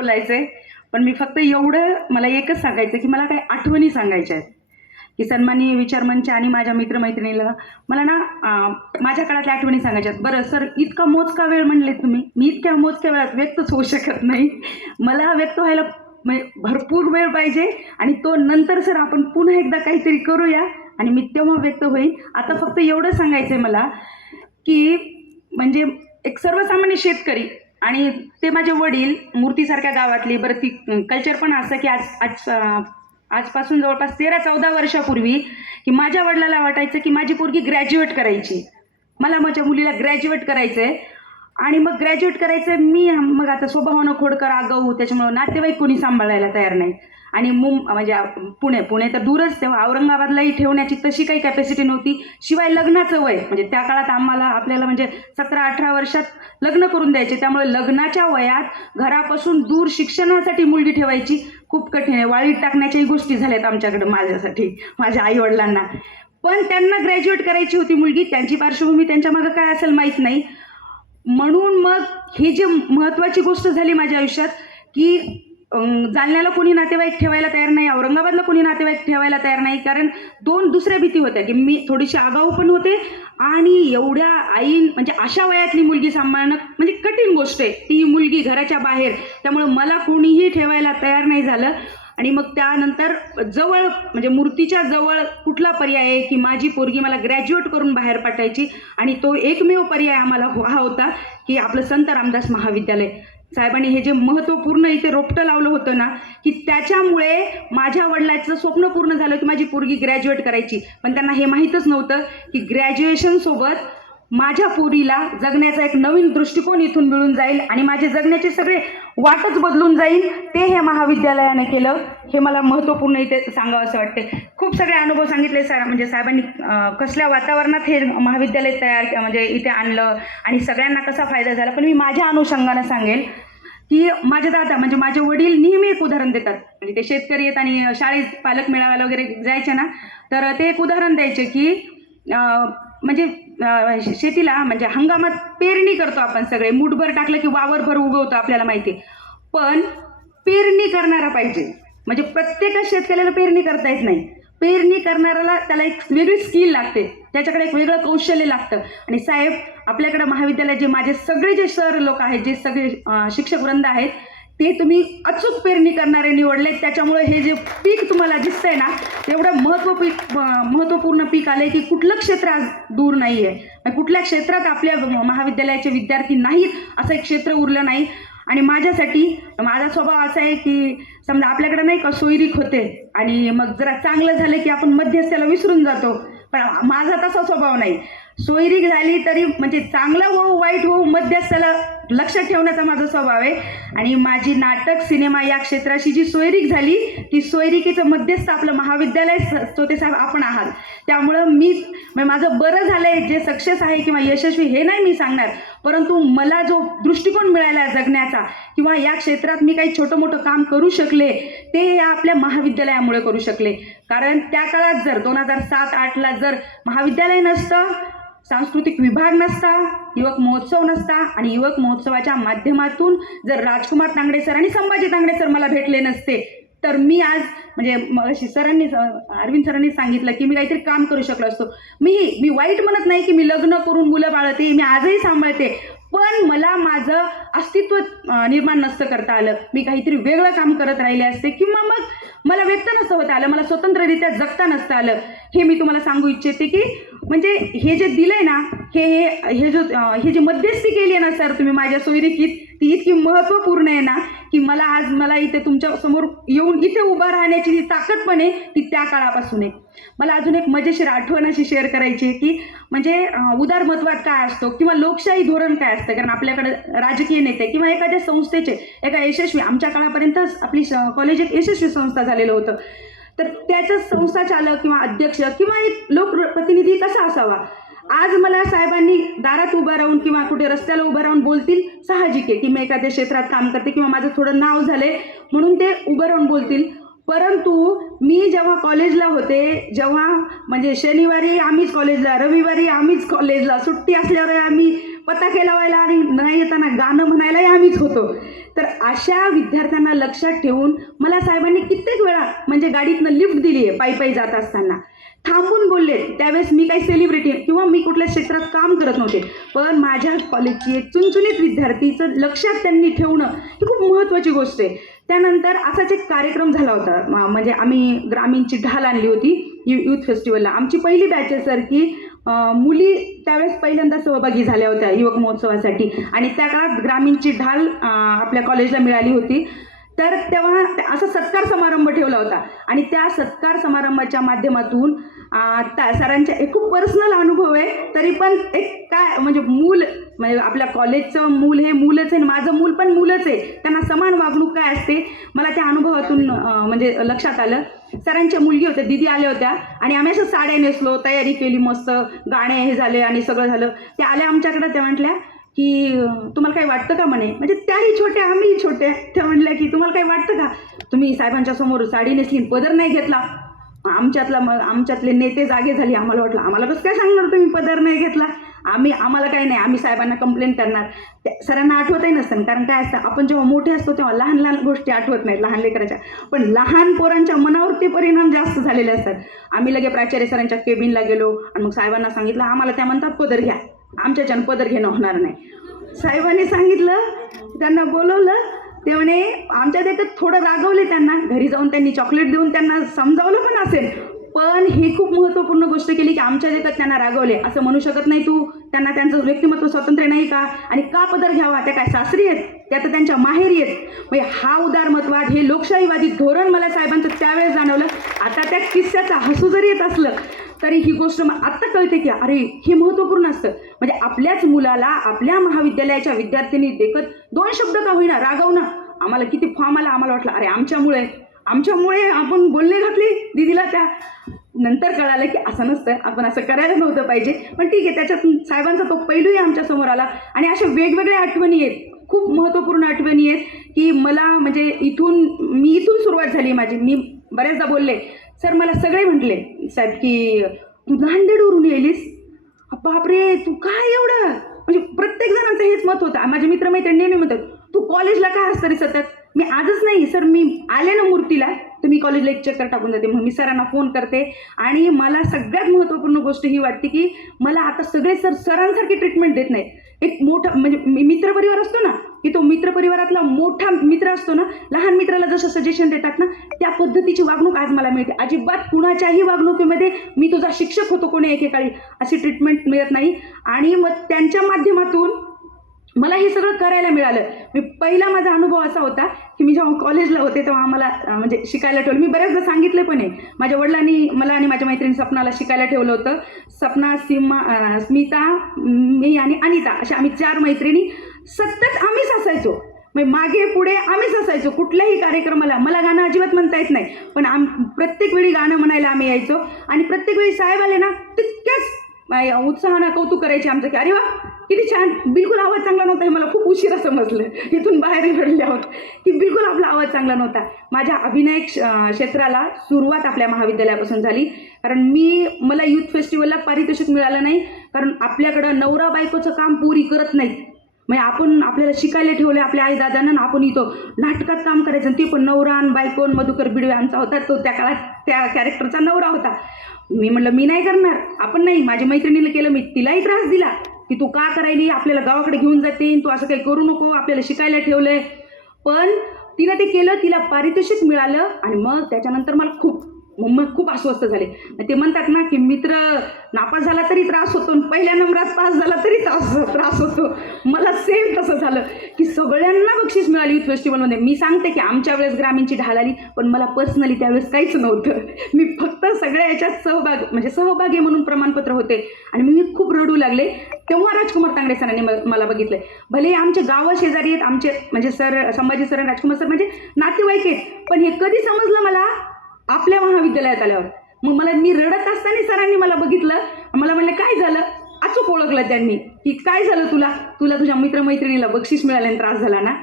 बोलायचं आहे, पण मी फक्त एवढं मला एकच सांगायचं की मला काही आठवणी सांगायच्या आहेत, की सन्माननीय विचारमंच आणि माझ्या मित्रमैत्रिणीला मला ना माझ्या काळातल्या आठवणी सांगायच्या आहेत. बरं सर, इतका मोजका वेळ म्हणले तुम्ही, मी इतक्या मोजक्या वेळात व्यक्तच होऊ शकत नाही. मला व्यक्त व्हायला भरपूर वेळ पाहिजे आणि तो नंतर सर आपण पुन्हा एकदा काहीतरी करूया आणि मी तेव्हा व्यक्त होईल. आता फक्त एवढं सांगायचं आहे मला की म्हणजे एक सर्वसामान्य शेतकरी आणि ते माझे वडील मूर्तीसारख्या गावातली. बरं ती कल्चर पण असं की आजपासून जवळपास 13-14 वर्षापूर्वी की माझ्या वडिलाला वाटायचं की माझी पोरगी ग्रॅज्युएट करायची, मला माझ्या मुलीला ग्रॅज्युएट करायचं आहे आणि मग ग्रॅज्युएट करायचं मी मग आता स्वभावानं खोडकर आगाऊ, त्याच्यामुळं नातेवाईक कोणी सांभाळायला तयार नाही आणि म्हणजे पुणे तर दूरच, तेव्हा औरंगाबादलाही ठेवण्याची तशी काही कॅपॅसिटी नव्हती. शिवाय लग्नाचं वय म्हणजे त्या काळात आपल्याला म्हणजे 17-18 वर्षात लग्न करून द्यायचे, त्यामुळे लग्नाच्या वयात घरापासून दूर शिक्षणासाठी मुलगी ठेवायची खूप कठीण आहे. वाळीत टाकण्याच्याही गोष्टी झाल्यात आमच्याकडं माझ्यासाठी, माझ्या आईवडिलांना. पण त्यांना ग्रॅज्युएट करायची होती मुलगी, त्यांची पार्श्वभूमी त्यांच्या मागं काय असेल माहीत नाही. म्हणून मग ही जी महत्त्वाची गोष्ट झाली माझ्या आयुष्यात की जालन्याला कोणी नातेवाईक ठेवायला तयार नाही, औरंगाबादला कोणी नातेवाईक ठेवायला तयार नाही, कारण दोन दुसऱ्या भीती होत्या की मी थोडीशी आगाऊ पण होते आणि एवढ्या म्हणजे अशा वयातली मुलगी सांभाळणं म्हणजे कठीण गोष्ट आहे, ती मुलगी घराच्या बाहेर, त्यामुळं मला कोणीही ठेवायला तयार नाही झालं. आणि मग त्यानंतर जवळ म्हणजे मूर्तीच्या जवळ कुठला पर्याय आहे की माझी पोरगी मला ग्रॅज्युएट करून बाहेर पाठवायची, आणि तो एकमेव पर्याय आम्हाला हा होता की आपलं संत रामदास महाविद्यालय. साहेबांनी हे जे महत्त्वपूर्ण इथे रोपटं लावलं होतं ना, की त्याच्यामुळे माझ्या वडिलांचं स्वप्न पूर्ण झालं की माझी पोरगी ग्रॅज्युएट करायची. पण त्यांना हे माहीतच नव्हतं की ग्रॅज्युएशनसोबत माझ्या पोरीला जगण्याचा एक नवीन दृष्टिकोन इथून मिळून जाईल आणि माझे जगण्याचे सगळे वाटच बदलून जाईल. ते हे महाविद्यालयाने केलं, हे मला महत्त्वपूर्ण इथे सांगावं असं वाटते. खूप सगळे अनुभव सांगितले म्हणजे साहेबांनी कसल्या वातावरणात हे महाविद्यालय म्हणजे इथे आणलं आणि सगळ्यांना कसा फायदा झाला. पण मी माझ्या अनुषंगानं सांगेल की माझे दादा म्हणजे माझे वडील नेहमी एक उदाहरण देतात. म्हणजे ते शेतकरी आहेत आणि शाळेत पालक मेळाव्याला वगैरे जायचे ना, तर ते एक उदाहरण द्यायचे की म्हणजे शेतीला म्हणजे हंगामात पेरणी करतो आपण सगळे, मुठभर टाकलं की वावरभर उगवतो आपल्याला माहिती, पण पेरणी करणारा पाहिजे. म्हणजे प्रत्येकच शेतकऱ्याला पेरणी करता येत नाही, पेरणी करणाऱ्याला त्याला एक वेगळी स्किल लागते, त्याच्याकडे एक वेगळं कौशल्य लागतं. आणि साहेब आपल्याकडे महाविद्यालयात जे माझे सगळे जे सर लोक आहेत, जे सगळे शिक्षक वृंद आहेत, ते तुम्ही अचूक पेरणी करणारे निवडले, त्याच्यामुळे हे जे पीक तुम्हाला दिसतंय ना, तेवढं महत्त्वपूर्ण पीक आलंय की कुठलं क्षेत्र आज दूर नाही आहे, कुठल्या क्षेत्रात आपल्या महाविद्यालयाचे विद्यार्थी नाहीत असं एक क्षेत्र उरलं नाही. आणि माझ्यासाठी माझा स्वभाव असा आहे की समजा आपल्याकडे नाही का सोयरीक होते आणि मग जरा चांगलं झालं की आपण मध्यस्थाला विसरून जातो, पण माझा तसा स्वभाव नाही. सोयरीक झाली तरी म्हणजे चांगलं हो वाईट हो मध्यस्थाला लक्षात ठेवण्याचा माझा स्वभाव आहे. आणि माझी नाटक सिनेमा या क्षेत्राशी जी सोयरीक झाली, ती सोयरिकीचं मध्यस्थ आपलं महाविद्यालय ते साहेब आपण आहात. त्यामुळं माझं बरं झालंय, जे सक्सेस आहे किंवा यशस्वी हे नाही मी सांगणार, परंतु मला जो दृष्टिकोन मिळाला जगण्याचा किंवा या क्षेत्रात मी काही छोटं मोठं काम करू शकले, ते या आपल्या महाविद्यालयामुळे करू शकले. कारण त्या काळात जर 2007-08ला जर महाविद्यालय नसतं, सांस्कृतिक विभाग नसता, युवक महोत्सव नसता आणि युवक महोत्सवाच्या माध्यमातून जर राजकुमार तांगडे सर आणि संभाजी तांगडे सर मला भेटले नसते, तर मी आज म्हणजे अरविंद सरांनी सांगितलं की मी काहीतरी काम करू शकलो असतो. मी वाईट म्हणत नाही की मी लग्न करून मुलं बाळते, मी आजही सांभाळते, पण मला माझं अस्तित्व निर्माण नसतं करता आलं, मी काहीतरी वेगळं काम करत राहिले असते किंवा मग मला व्यक्त नसतं होता आलं, मला स्वतंत्ररित्या जगता नसतं आलं. हे मी तुम्हाला सांगू इच्छिते की म्हणजे हे जे दिलंय ना, हे जे मध्यस्थी केली आहे ना सर तुम्ही माझ्या सोयरिकीत, ती इतकी महत्त्वपूर्ण आहे ना की मला इथे तुमच्या समोर येऊन इथे उभा राहण्याची जी ताकद पण आहे ती त्या काळापासून आहे. मला अजून एक मजेशीर आठवण अशी शेअर करायची आहे की म्हणजे उदारमतवाद काय असतो किंवा लोकशाही धोरण काय असतं. कारण आपल्याकडे राजकीय नेते किंवा एखाद्या संस्थेचे एका यशस्वी, आमच्या काळापर्यंत आपली कॉलेज एक यशस्वी संस्था झालेलं होतं, तर त्याचं संस्थाचालक किंवा अध्यक्ष किंवा एक लोकप्रतिनिधी कसा असावा. आज मला साहेबांनी दारात उभं राहून किंवा कुठे रस्त्याला उभं राहून बोलतील, साहजिक आहे की मी एखाद्या क्षेत्रात काम करते किंवा माझं थोडं नाव झालंय म्हणून ते उभं राहून बोलतील. परंतु मी जेव्हा कॉलेजला होते, जेव्हा म्हणजे शनिवारी आम्हीच कॉलेजला, रविवारी आम्हीच कॉलेजला, सुट्टी असल्यावर आम्ही पताके लावायला आणि न येताना गाणं म्हणायलाही आम्हीच होतो. तर अशा विद्यार्थ्यांना लक्षात ठेवून मला साहेबांनी कित्येक वेळा म्हणजे गाडीतनं लिफ्ट दिली आहे पायी पायी जात असताना, थांबून बोलले. त्यावेळेस मी काही सेलिब्रिटी किंवा मी कुठल्या क्षेत्रात काम करत नव्हते, पण माझ्या कॉलेजची एक चुणचुणीत विद्यार्थीचं लक्षात त्यांनी ठेवणं ही खूप महत्त्वाची गोष्ट आहे. त्यानंतर असाच एक कार्यक्रम झाला होता, म्हणजे आम्ही ग्रामीणची ढाल आणली होती यूथ फेस्टिवलला. आमची पहिली बॅच आहे सर की मुली त्यावेळेस पहिल्यांदा सहभागी झाल्या होत्या युवक महोत्सवासाठी, आणि त्या काळात ग्रामीणची ढाल आपल्या कॉलेजला मिळाली होती. तर तेव्हा असा सत्कार समारंभ ठेवला होता, आणि त्या सत्कार समारंभाच्या माध्यमातून त्या सरांच्या एक खूप पर्सनल अनुभव आहे, तरी पण एक काय म्हणजे मूल म्हणजे आपल्या कॉलेजचं मूल हे मूलच आहे, माझं मूल पण मूलच आहे, त्यांना समान वागणूक काय असते मला त्या अनुभवातून म्हणजे लक्षात आलं. सरांच्या मुलगी होत्या, दिदी आल्या होत्या, आणि आम्ही अशा साड्या नेसलो, तयारी केली, मस्त गाणे हे झाले आणि सगळं झालं. त्या आल्या आमच्याकडे, त्या म्हटल्या की तुम्हाला काही वाटतं का म्हणे, म्हणजे त्याही छोट्या आम्हीही छोट्या. त्या म्हटल्या की तुम्हाला काही वाटतं का, तुम्ही साहेबांच्या समोर साडी नेसली पदर नाही घेतला. आमच्यातले नेते जागे झाले. आम्हाला वाटलं आम्हाला कसं काय सांगणार तुम्ही पदर नाही घेतला, आम्हाला काही नाही, आम्ही साहेबांना कंप्लेंट करणार. सरांना आठवतही नसतं, कारण काय असतं आपण जेव्हा मोठे असतो तेव्हा लहान लहान गोष्टी आठवत नाहीत लहान लेकराच्या, पण लहान पोरांच्या मनावर ते परिणाम जास्त झालेले असतात. आम्ही लगे प्राचार्य सरांच्या केबिनला गेलो आणि मग साहेबांना सांगितलं आम्हाला त्या म्हणतात पदर घ्या, आमच्याच्यानं पदर घेणं होणार नाही. साहेबांनी सांगितलं, त्यांना बोलवलं, ते म्हणे आमच्या देखत थोडं रागवले त्यांना, घरी जाऊन त्यांनी चॉकलेट देऊन त्यांना समजावलं पण असेल, पण ही खूप महत्त्वपूर्ण गोष्ट केली की आमच्या देखत त्यांना रागवले. असं म्हणू शकत नाही तू, त्यांना त्यांचं व्यक्तिमत्व स्वातंत्र्य नाही का, आणि का पदर घ्यावा, त्या काय सासरी आहेत, त्या तर त्यांच्या माहेरी आहेत. म्हणजे हा उदारमतवाद, हे लोकशाहीवादी धोरण मला साहेबांचं त्यावेळेस जाणवलं. आता त्या किस्स्याचा हसू जरी येत असलं तरी ही गोष्ट मग आत्ता कळते की अरे हे महत्त्वपूर्ण असतं. म्हणजे आपल्याच मुलाला आपल्या महाविद्यालयाच्या विद्यार्थ्यांनी देखत 2 शब्द का होईना रागवणं, आम्हाला किती फॉर्म आला. आम्हाला वाटलं अरे आमच्यामुळे आपण बोलणे घातले दिदीला. त्या नंतर कळालं की असं नसतं, आपण असं करायला नव्हतं पाहिजे, पण ठीक आहे. त्याच्यात साहेबांचा तो पैलूही आमच्यासमोर आला, आणि अशा वेगवेगळ्या आठवणी आहेत, खूप महत्त्वपूर्ण आठवणी आहेत की मला म्हणजे इथून सुरुवात झाली माझी. मी बऱ्याचदा बोलले, सर मला सगळे म्हटले साहेब की तू नांदेडवरून येईलीस, बापरे तू काय एवढं, म्हणजे प्रत्येक जणांचं हेच मत होतं. माझे मित्रमैत्रिणी नेहमी म्हणतात तू कॉलेजला काय असतं रे सतत. मी आजच नाही सर, मी आले ना मूर्तीला तर मी कॉलेजला एक चक्कर टाकून जाते, मग मी सरांना फोन करते. आणि मला सगळ्यात महत्त्वपूर्ण गोष्ट ही वाटते की मला आता सगळे सरांसारखी ट्रीटमेंट देत नाही. एक मोठा म्हणजे मित्रपरिवार असतो ना, की तो मित्रपरिवारातला मोठा मित्र असतो ना, लहान मित्राला जसं सजेशन देतात ना, त्या पद्धतीची वागणूक आज मला मिळते. अजिबात कुणाच्याही वागणुकीमध्ये मी तुझा शिक्षक होतो कोणी एकेकाळी अशी ट्रीटमेंट मिळत नाही. आणि मग त्यांच्या माध्यमातून मला हे सगळं करायला मिळालं. मी पहिला माझा अनुभव असा होता की मी जेव्हा कॉलेजला होते तेव्हा आम्हाला म्हणजे शिकायला ठेवलं. मी बऱ्याचदा सांगितलं पण आहे, माझ्या वडिलांनी मला आणि माझ्या मैत्रिणी सपनाला शिकायला ठेवलं होतं. सपना, स्मिता, मी आणि अनिता अशा आम्ही 4 मैत्रिणी सतत आम्हीच असायचो. म्हणजे मागे पुढे आम्हीच असायचो. कुठल्याही कार्यक्रमाला मला गाणं अजिबात म्हणता येत नाही, पण प्रत्येक वेळी गाणं म्हणायला आम्ही यायचो. आणि प्रत्येक वेळी साहेब आले ना तितक्याच उत्साहानं कौतुक करायचे आमचं की अरे वा किती छान. बिलकुल आवाज चांगला नव्हता, हे मला खूप उशिरा समजलं इथून बाहेर घडले आहोत की बिलकुल आपला आवाज चांगला नव्हता. माझ्या अभिनय क्षेत्राला सुरुवात आपल्या महाविद्यालयापासून झाली, कारण मला यूथ फेस्टिवलला पारितोषिक मिळालं नाही, कारण आपल्याकडं नवरा बायकोचं काम पुरी करत नाहीत. म्हणजे आपल्याला शिकायला ठेवले आपल्या आई दादांना, आपण इथं नाटकात काम करायचं, आणि ते पण नवरा आणि बायको. मधुकर बिडवे आमचा होता, तो त्या काळात त्या कॅरेक्टरचा नवरा होता. मी म्हटलं मी नाही करणार, आपण नाही. माझ्या मैत्रिणीला केलं, मी तिलाही त्रास दिला की तू का करायली, आपल्याला गावाकडे घेऊन जाते, तू असं काही करू नको, आपल्याला शिकायला ठेवलंय. पण तिनं ते केलं, तिला पारितोषिक मिळालं, आणि मग त्याच्यानंतर मला खूप अस्वस्थ झाले. ते म्हणतात ना की मित्र नापास झाला तरी त्रास होतो, पहिल्या नंबरात पास झाला तरी त्रास होतो. मला सेम तसं झालं की सगळ्यांना बक्षीस मिळाली यूथ फेस्टिवलमध्ये. मी सांगते की आमच्या वेळेस ग्रामीणची ढाल आली, पण मला पर्सनली त्यावेळेस काहीच नव्हतं. मी फक्त सगळ्या याच्यात सहभागी म्हणून प्रमाणपत्र होते, आणि मी खूप रडू लागले. तेव्हा राजकुमार तांगडे सरांनी मला बघितलं. भले आमचे गावं शेजारी आहेत, आमचे म्हणजे सर संभाजी सर आणि राजकुमार सर म्हणजे नातेवाईक आहेत, पण हे कधी समजलं मला आपल्या महाविद्यालयात आल्यावर. मग मी रडत असताना सरांनी मला बघितलं, मला म्हणलं काय झालं. अचूक ओळखलं त्यांनी की काय झालं, तुला तुझ्या मित्रमैत्रिणीला बक्षीस मिळाल्याने त्रास झाला ना,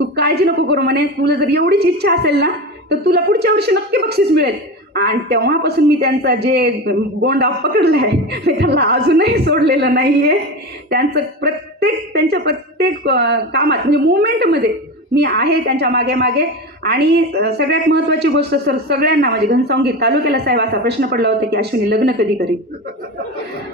तू काळजी नको करू म्हणे, तुला जर एवढीच इच्छा असेल ना तर तुला पुढच्या वर्षी नक्की बक्षीस मिळेल. आणि तेव्हापासून मी त्यांचा जे गोंडा पकडला आहे मी त्यांना अजूनही सोडलेलं नाही आहे. त्यांच्या प्रत्येक कामात म्हणजे मुवमेंटमध्ये मी आहे त्यांच्या मागे मागे. आणि सगळ्यात महत्त्वाची गोष्ट सर, सगळ्यांना म्हणजे घनसावंगी तालुक्याला साहेब असा प्रश्न पडला होता की अश्विनी लग्न कधी करी.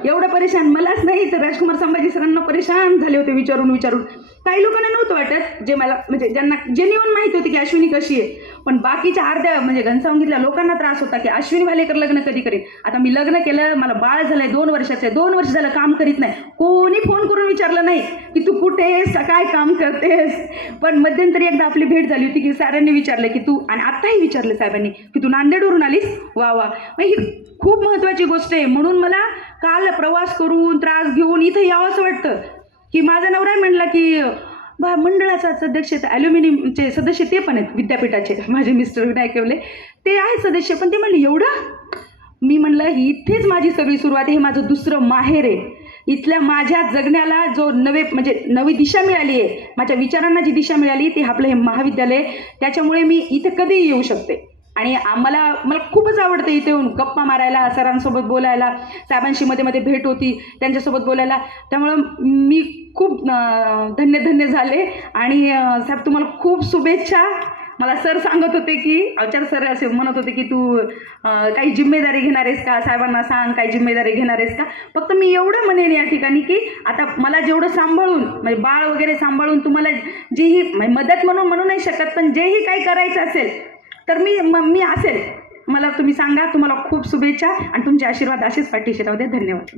एवढं परेशान मलाच नाही तर राजकुमार संभाजी सरांना परेशान झाले होते विचारून. काही लोकांना नव्हतं वाटत, जे मला म्हणजे ज्यांना जेन्युइन माहिती होती की अश्विनी कशी आहे, पण बाकीच्या अर्ध्या म्हणजे घनसावंगीतल्या लोकांना त्रास होता की अश्विनी वालेकर लग्न कधी करेल. आता मी लग्न केलं, मला बाळ झालंय, 2 वर्षाचं आहे, 2 वर्ष झालं काम करीत नाही, कोणी फोन करून विचारलं नाही की तू कुठे आहेस, काय काम करतेस. पण मध्यंतरी एकदा आपली भेट झाली होती की सारांनी विचारलं की तू, आणि आत्ताही विचारलं साहेबांनी की तू नांदेडवरून आलीस. वा वा, ही खूप महत्त्वाची गोष्ट आहे. म्हणून मला काल प्रवास करून त्रास घेऊन इथं यावंसं वाटतं की माझा नवरा म्हणला की मंडळाचा अध्यक्ष, ॲल्युमिनियमचे सदस्य ते पण आहेत विद्यापीठाचे, माझे मिस्टर विनायक येवले ते आहेत सदस्य. पण ते म्हणले एवढं. मी म्हणलं इथेच माझी सगळी सुरुवात आहे, हे माझं दुसरं माहेर आहे. इथल्या माझ्या जगण्याला जो नवी दिशा मिळाली आहे, माझ्या विचारांना जी दिशा मिळाली ती आपलं हे महाविद्यालय, त्याच्यामुळे मी इथे कधीही येऊ शकते. आणि मला खूपच आवडतं इथे येऊन गप्पा मारायला, सरांसोबत बोलायला, साहेबांशी मध्ये मध्ये भेट होती त्यांच्यासोबत बोलायला. त्यामुळं मी खूप धन्य झाले. आणि साहेब तुम्हाला खूप शुभेच्छा. मला सर सांगत होते की आचार्य सर असे म्हणत होते की तू काही जिम्मेदारी घेणार आहेस का, साहेबांना सांग काही जिम्मेदारी घेणार आहेस का. फक्त मी एवढं म्हणेन या ठिकाणी की आता मला जेवढं सांभाळून म्हणजे बाळ वगैरे सांभाळून तुम्हाला जीही मदत म्हणू नाही शकत, पण जेही काही करायचं असेल तर मी असेल. मला तुम्ही सांगा. तुम्हाला खूप शुभेच्छा आणि तुमचे आशीर्वाद असेच पाठीशी राहू दे. धन्यवाद.